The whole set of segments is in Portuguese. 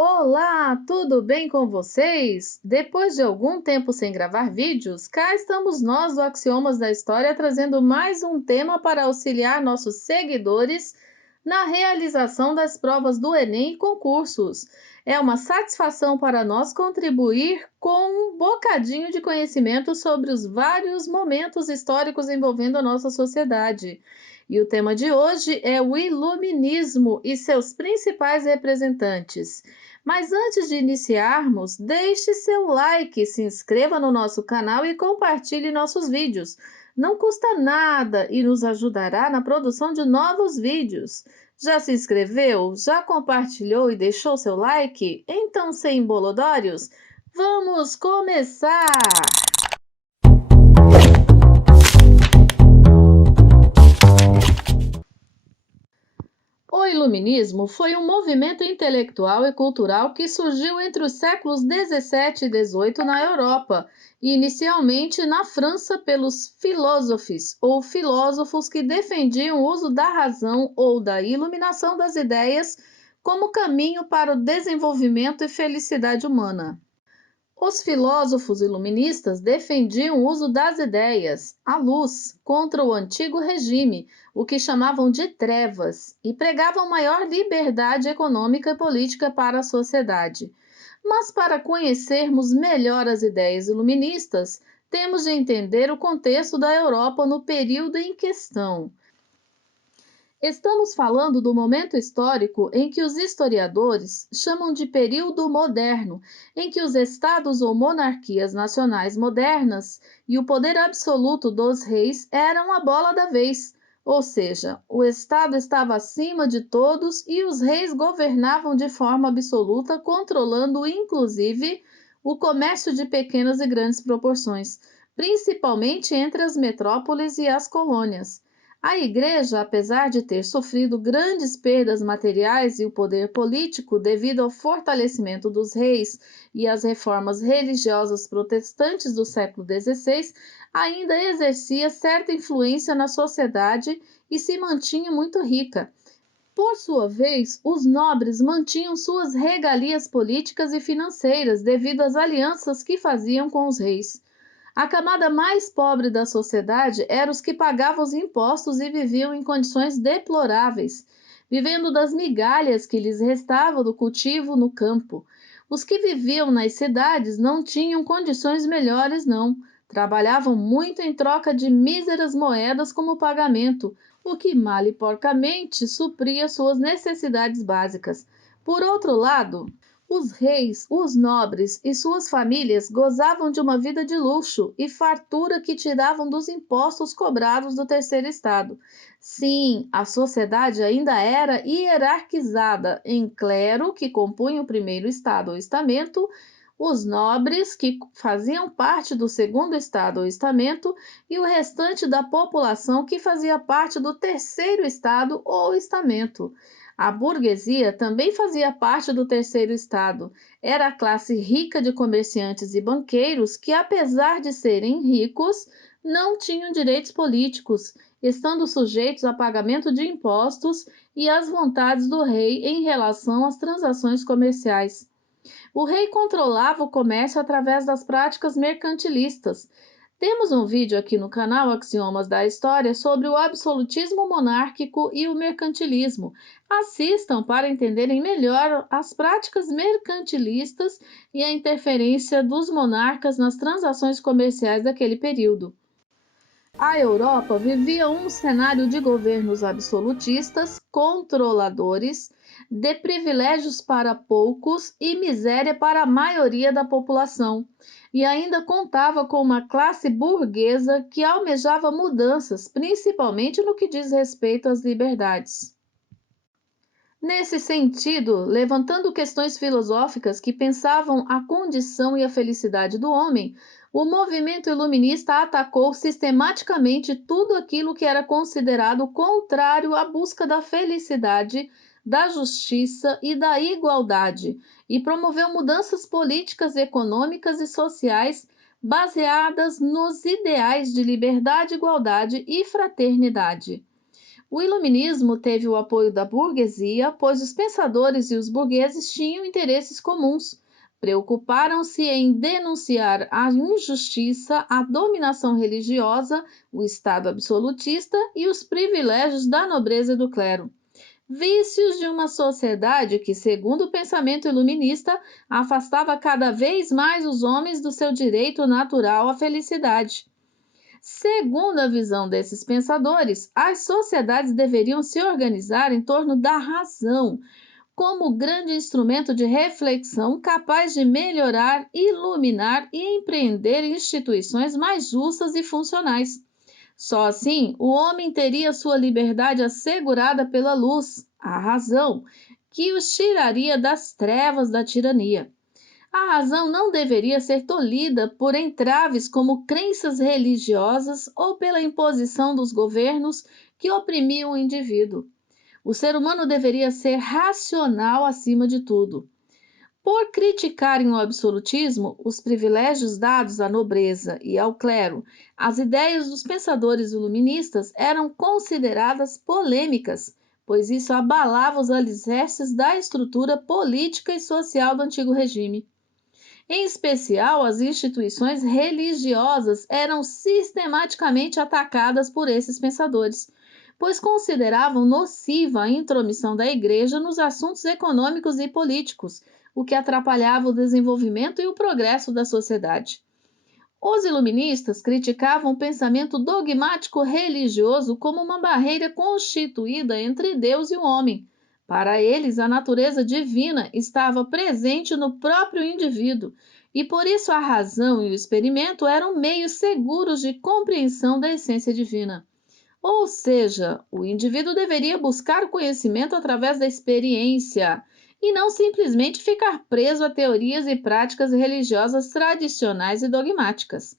Olá, tudo bem com vocês? Depois de algum tempo sem gravar vídeos, cá estamos nós do Axiomas da História trazendo mais um tema para auxiliar nossos seguidores na realização das provas do Enem e concursos. É uma satisfação para nós contribuir com um bocadinho de conhecimento sobre os vários momentos históricos envolvendo a nossa sociedade. E o tema de hoje é o Iluminismo e seus principais representantes. Mas antes de iniciarmos, deixe seu like, se inscreva no nosso canal e compartilhe nossos vídeos. Não custa nada e nos ajudará na produção de novos vídeos. Já se inscreveu? Já compartilhou e deixou seu like? Então, sem bolodórios, vamos começar! O Iluminismo foi um movimento intelectual e cultural que surgiu entre os séculos 17 e 18 na Europa, e inicialmente na França pelos filósofos ou filósofos que defendiam o uso da razão ou da iluminação das ideias como caminho para o desenvolvimento e felicidade humana. Os filósofos iluministas defendiam o uso das ideias, a luz, contra o antigo regime, o que chamavam de trevas, e pregavam maior liberdade econômica e política para a sociedade. Mas para conhecermos melhor as ideias iluministas, temos de entender o contexto da Europa no período em questão. Estamos falando do momento histórico em que os historiadores chamam de período moderno, em que os estados ou monarquias nacionais modernas e o poder absoluto dos reis eram a bola da vez, ou seja, o estado estava acima de todos e os reis governavam de forma absoluta, controlando inclusive o comércio de pequenas e grandes proporções, principalmente entre as metrópoles e as colônias. A Igreja, apesar de ter sofrido grandes perdas materiais e o poder político devido ao fortalecimento dos reis e às reformas religiosas protestantes do século XVI, ainda exercia certa influência na sociedade e se mantinha muito rica. Por sua vez, os nobres mantinham suas regalias políticas e financeiras devido às alianças que faziam com os reis. A camada mais pobre da sociedade era os que pagavam os impostos e viviam em condições deploráveis, vivendo das migalhas que lhes restavam do cultivo no campo. Os que viviam nas cidades não tinham condições melhores, não. Trabalhavam muito em troca de míseras moedas como pagamento, o que mal e porcamente supria suas necessidades básicas. Por outro lado, os reis, os nobres e suas famílias gozavam de uma vida de luxo e fartura que tiravam dos impostos cobrados do terceiro estado. Sim, a sociedade ainda era hierarquizada em clero, que compunha o primeiro estado ou estamento, os nobres, que faziam parte do segundo estado ou estamento, e o restante da população, que fazia parte do terceiro estado ou estamento. A burguesia também fazia parte do terceiro estado. Era a classe rica de comerciantes e banqueiros que, apesar de serem ricos, não tinham direitos políticos, estando sujeitos a pagamento de impostos e às vontades do rei em relação às transações comerciais. O rei controlava o comércio através das práticas mercantilistas. Temos um vídeo aqui no canal Axiomas da História sobre o absolutismo monárquico e o mercantilismo. Assistam para entenderem melhor as práticas mercantilistas e a interferência dos monarcas nas transações comerciais daquele período. A Europa vivia um cenário de governos absolutistas, controladores, de privilégios para poucos e miséria para a maioria da população, e ainda contava com uma classe burguesa que almejava mudanças, principalmente no que diz respeito às liberdades. Nesse sentido, levantando questões filosóficas que pensavam a condição e a felicidade do homem, o movimento iluminista atacou sistematicamente tudo aquilo que era considerado contrário à busca da felicidade, da justiça e da igualdade, e promoveu mudanças políticas, econômicas e sociais baseadas nos ideais de liberdade, igualdade e fraternidade. O iluminismo teve o apoio da burguesia, pois os pensadores e os burgueses tinham interesses comuns. Preocuparam-se em denunciar a injustiça, a dominação religiosa, o Estado absolutista e os privilégios da nobreza e do clero. Vícios de uma sociedade que, segundo o pensamento iluminista, afastava cada vez mais os homens do seu direito natural à felicidade. Segundo a visão desses pensadores, as sociedades deveriam se organizar em torno da razão, como grande instrumento de reflexão capaz de melhorar, iluminar e empreender instituições mais justas e funcionais. Só assim o homem teria sua liberdade assegurada pela luz, a razão, que os tiraria das trevas da tirania. A razão não deveria ser tolhida por entraves como crenças religiosas ou pela imposição dos governos que oprimiam o indivíduo. O ser humano deveria ser racional acima de tudo. Por criticarem o absolutismo, os privilégios dados à nobreza e ao clero, as ideias dos pensadores iluministas eram consideradas polêmicas, pois isso abalava os alicerces da estrutura política e social do antigo regime. Em especial, as instituições religiosas eram sistematicamente atacadas por esses pensadores, pois consideravam nociva a intromissão da Igreja nos assuntos econômicos e políticos, o que atrapalhava o desenvolvimento e o progresso da sociedade. Os iluministas criticavam o pensamento dogmático religioso como uma barreira constituída entre Deus e o homem. Para eles, a natureza divina estava presente no próprio indivíduo, e por isso a razão e o experimento eram meios seguros de compreensão da essência divina. Ou seja, o indivíduo deveria buscar o conhecimento através da experiência e não simplesmente ficar preso a teorias e práticas religiosas tradicionais e dogmáticas.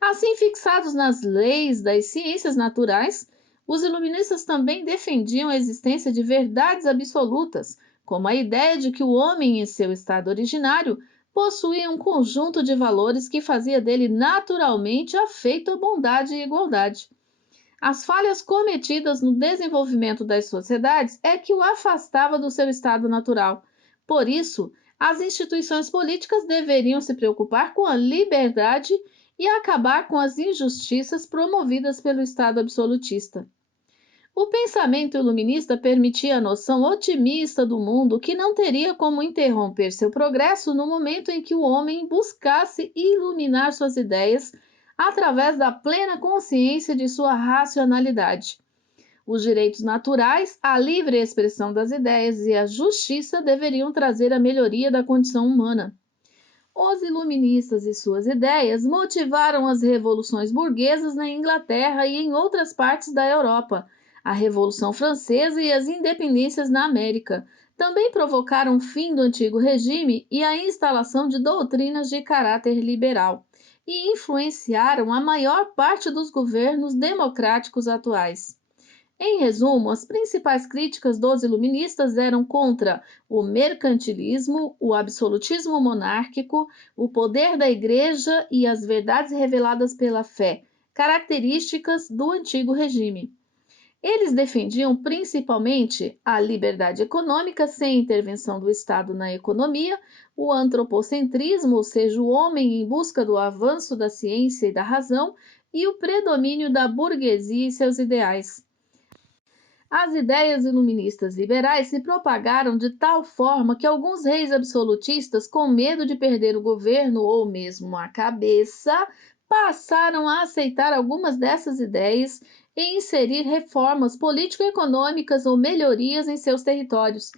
Assim, fixados nas leis das ciências naturais, os iluministas também defendiam a existência de verdades absolutas, como a ideia de que o homem, em seu estado originário, possuía um conjunto de valores que fazia dele naturalmente afeito à bondade e igualdade. As falhas cometidas no desenvolvimento das sociedades é que o afastava do seu estado natural. Por isso, as instituições políticas deveriam se preocupar com a liberdade e acabar com as injustiças promovidas pelo Estado absolutista. O pensamento iluminista permitia a noção otimista do mundo que não teria como interromper seu progresso no momento em que o homem buscasse iluminar suas ideias através da plena consciência de sua racionalidade. Os direitos naturais, a livre expressão das ideias e a justiça deveriam trazer a melhoria da condição humana. Os iluministas e suas ideias motivaram as revoluções burguesas na Inglaterra e em outras partes da Europa, a Revolução Francesa e as independências na América. Também provocaram o fim do antigo regime e a instalação de doutrinas de caráter liberal, e influenciaram a maior parte dos governos democráticos atuais. Em resumo, as principais críticas dos iluministas eram contra o mercantilismo, o absolutismo monárquico, o poder da Igreja e as verdades reveladas pela fé, características do antigo regime. Eles defendiam principalmente a liberdade econômica sem intervenção do Estado na economia, o antropocentrismo, ou seja, o homem em busca do avanço da ciência e da razão, e o predomínio da burguesia e seus ideais. As ideias iluministas liberais se propagaram de tal forma que alguns reis absolutistas, com medo de perder o governo ou mesmo a cabeça, passaram a aceitar algumas dessas ideias e inserir reformas político-econômicas ou melhorias em seus territórios.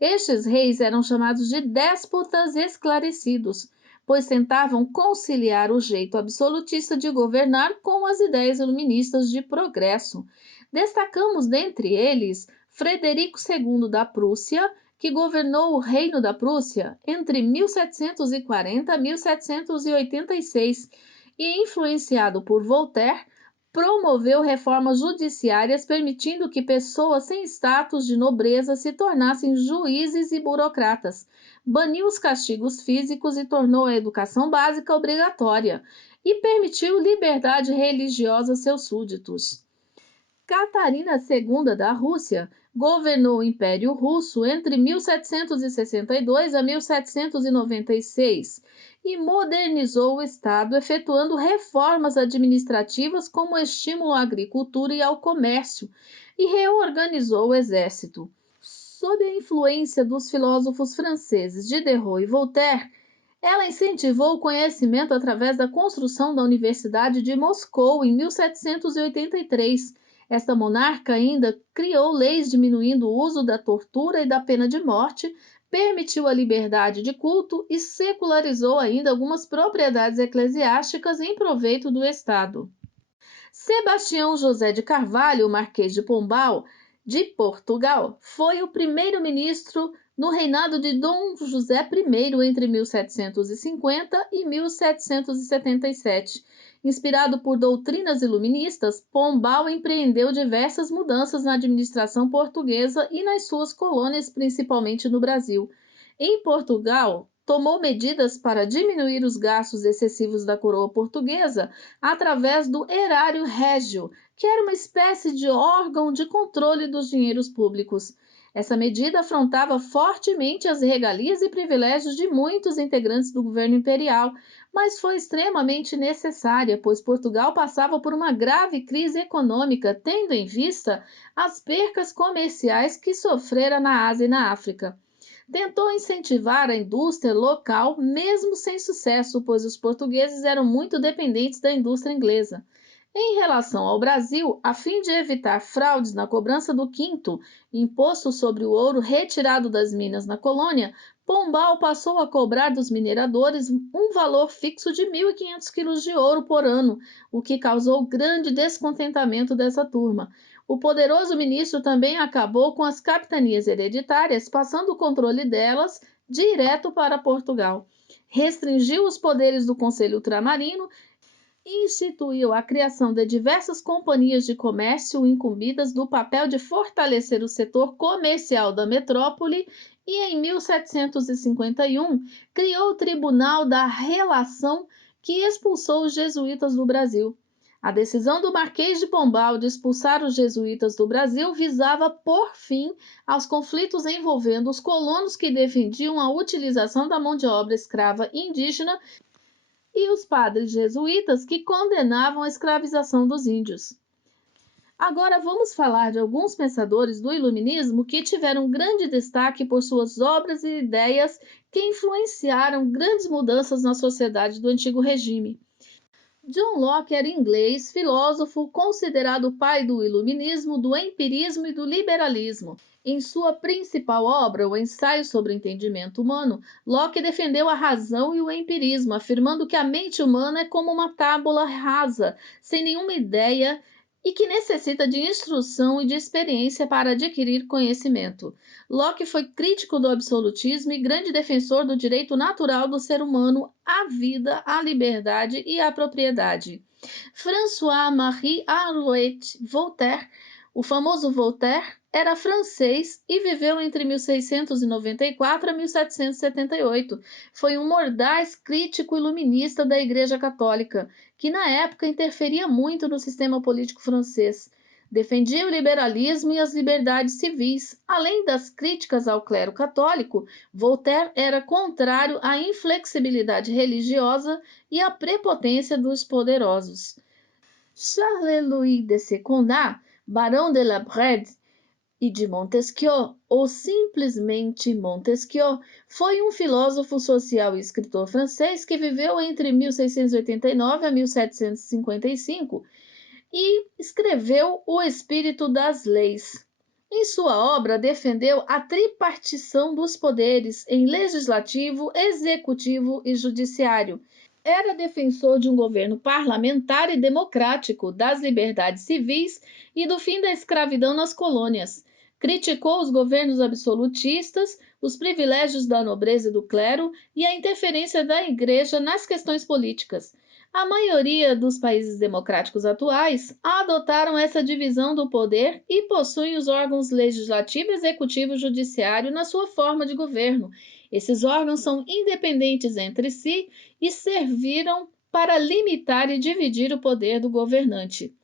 Estes reis eram chamados de déspotas esclarecidos, pois tentavam conciliar o jeito absolutista de governar com as ideias iluministas de progresso. Destacamos dentre eles Frederico II da Prússia, que governou o Reino da Prússia entre 1740 e 1786 e, influenciado por Voltaire, promoveu reformas judiciárias permitindo que pessoas sem status de nobreza se tornassem juízes e burocratas, baniu os castigos físicos e tornou a educação básica obrigatória, e permitiu liberdade religiosa a seus súditos. Catarina II da Rússia governou o Império Russo entre 1762 a 1796 e modernizou o Estado, efetuando reformas administrativas como estímulo à agricultura e ao comércio, e reorganizou o exército. Sob a influência dos filósofos franceses Diderot e Voltaire, ela incentivou o conhecimento através da construção da Universidade de Moscou em 1783. Esta monarca ainda criou leis diminuindo o uso da tortura e da pena de morte, permitiu a liberdade de culto e secularizou ainda algumas propriedades eclesiásticas em proveito do Estado. Sebastião José de Carvalho, Marquês de Pombal, de Portugal, foi o primeiro-ministro no reinado de Dom José I entre 1750 e 1777. Inspirado por doutrinas iluministas, Pombal empreendeu diversas mudanças na administração portuguesa e nas suas colônias, principalmente no Brasil. Em Portugal, tomou medidas para diminuir os gastos excessivos da coroa portuguesa através do erário régio, que era uma espécie de órgão de controle dos dinheiros públicos. Essa medida afrontava fortemente as regalias e privilégios de muitos integrantes do governo imperial, mas foi extremamente necessária, pois Portugal passava por uma grave crise econômica, tendo em vista as percas comerciais que sofrera na Ásia e na África. Tentou incentivar a indústria local, mesmo sem sucesso, pois os portugueses eram muito dependentes da indústria inglesa. Em relação ao Brasil, a fim de evitar fraudes na cobrança do quinto, imposto sobre o ouro retirado das minas na colônia, Pombal passou a cobrar dos mineradores um valor fixo de 1.500 quilos de ouro por ano, o que causou grande descontentamento dessa turma. O poderoso ministro também acabou com as capitanias hereditárias, passando o controle delas direto para Portugal. Restringiu os poderes do Conselho Ultramarino e instituiu a criação de diversas companhias de comércio incumbidas do papel de fortalecer o setor comercial da metrópole e, em 1751, criou o Tribunal da Relação, que expulsou os jesuítas do Brasil. A decisão do Marquês de Pombal de expulsar os jesuítas do Brasil visava pôr fim aos conflitos envolvendo os colonos que defendiam a utilização da mão de obra escrava indígena e os padres jesuítas que condenavam a escravização dos índios. Agora vamos falar de alguns pensadores do Iluminismo que tiveram grande destaque por suas obras e ideias que influenciaram grandes mudanças na sociedade do antigo regime. John Locke era inglês, filósofo, considerado o pai do Iluminismo, do empirismo e do liberalismo. Em sua principal obra, O Ensaio sobre o Entendimento Humano, Locke defendeu a razão e o empirismo, afirmando que a mente humana é como uma tábula rasa, sem nenhuma ideia e que necessita de instrução e de experiência para adquirir conhecimento. Locke foi crítico do absolutismo e grande defensor do direito natural do ser humano à vida, à liberdade e à propriedade. François-Marie Arouet Voltaire, o famoso Voltaire, era francês e viveu entre 1694 a 1778. Foi um mordaz crítico iluminista da Igreja Católica, que na época interferia muito no sistema político francês. Defendia o liberalismo e as liberdades civis. Além das críticas ao clero católico, Voltaire era contrário à inflexibilidade religiosa e à prepotência dos poderosos. Charles-Louis de Secondat, barão de la Brède e de Montesquieu, ou simplesmente Montesquieu, foi um filósofo social e escritor francês que viveu entre 1689 a 1755 e escreveu O Espírito das Leis. Em sua obra, defendeu a tripartição dos poderes em legislativo, executivo e judiciário. Era defensor de um governo parlamentar e democrático, das liberdades civis e do fim da escravidão nas colônias. Criticou os governos absolutistas, os privilégios da nobreza e do clero e a interferência da Igreja nas questões políticas. A maioria dos países democráticos atuais adotaram essa divisão do poder e possuem os órgãos legislativo, executivo e judiciário na sua forma de governo. Esses órgãos são independentes entre si e serviram para limitar e dividir o poder do governante.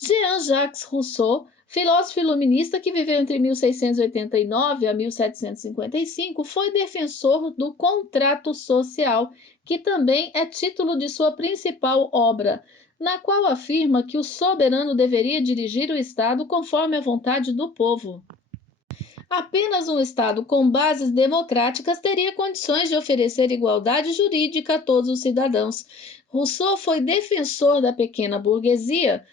Jean-Jacques Rousseau, filósofo iluminista que viveu entre 1689 a 1755, foi defensor do contrato social, que também é título de sua principal obra, na qual afirma que o soberano deveria dirigir o Estado conforme a vontade do povo. Apenas um Estado com bases democráticas teria condições de oferecer igualdade jurídica a todos os cidadãos. Rousseau foi defensor da pequena burguesia,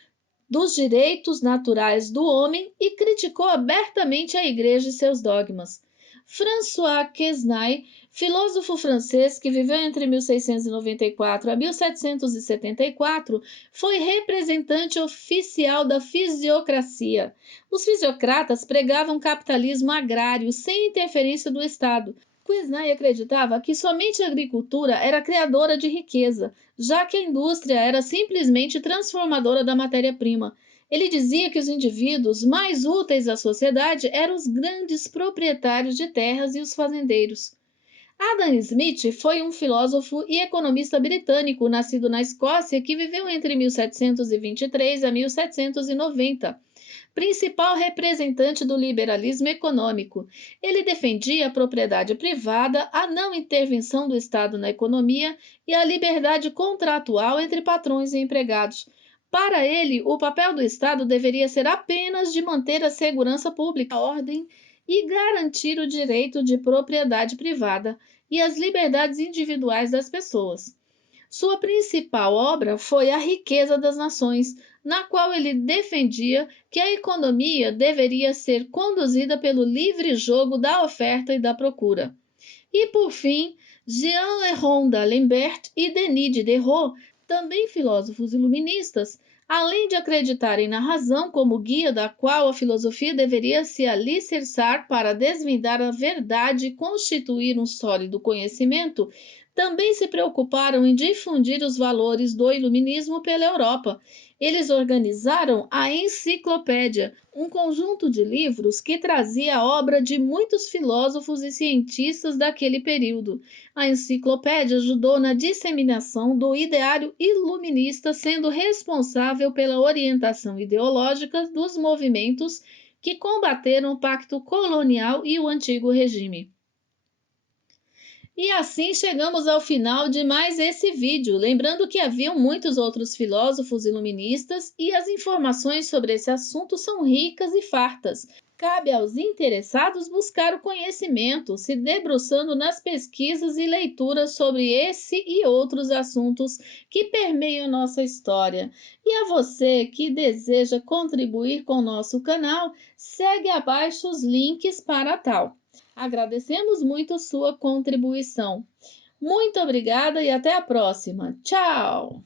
dos direitos naturais do homem e criticou abertamente a Igreja e seus dogmas. François Quesnay, filósofo francês que viveu entre 1694 a 1774, foi representante oficial da fisiocracia. Os fisiocratas pregavam capitalismo agrário sem interferência do Estado. Quesnay acreditava que somente a agricultura era criadora de riqueza, já que a indústria era simplesmente transformadora da matéria-prima. Ele dizia que os indivíduos mais úteis à sociedade eram os grandes proprietários de terras e os fazendeiros. Adam Smith foi um filósofo e economista britânico nascido na Escócia que viveu entre 1723 a 1790, principal representante do liberalismo econômico. Ele defendia a propriedade privada, a não intervenção do Estado na economia e a liberdade contratual entre patrões e empregados. Para ele, o papel do Estado deveria ser apenas de manter a segurança pública, a ordem e garantir o direito de propriedade privada e as liberdades individuais das pessoas. Sua principal obra foi A Riqueza das Nações, na qual ele defendia que a economia deveria ser conduzida pelo livre jogo da oferta e da procura. E, por fim, Jean-Léon d'Alembert e Denis Diderot, também filósofos iluministas, além de acreditarem na razão como guia da qual a filosofia deveria se alicerçar para desvendar a verdade e constituir um sólido conhecimento, também se preocuparam em difundir os valores do iluminismo pela Europa. Eles organizaram a Enciclopédia, um conjunto de livros que trazia a obra de muitos filósofos e cientistas daquele período. A enciclopédia ajudou na disseminação do ideário iluminista, sendo responsável pela orientação ideológica dos movimentos que combateram o pacto colonial e o antigo regime. E assim chegamos ao final de mais esse vídeo, lembrando que haviam muitos outros filósofos iluministas e as informações sobre esse assunto são ricas e fartas. Cabe aos interessados buscar o conhecimento, se debruçando nas pesquisas e leituras sobre esse e outros assuntos que permeiam nossa história. E a você que deseja contribuir com o nosso canal, segue abaixo os links para tal. Agradecemos muito sua contribuição. Muito obrigada e até a próxima. Tchau!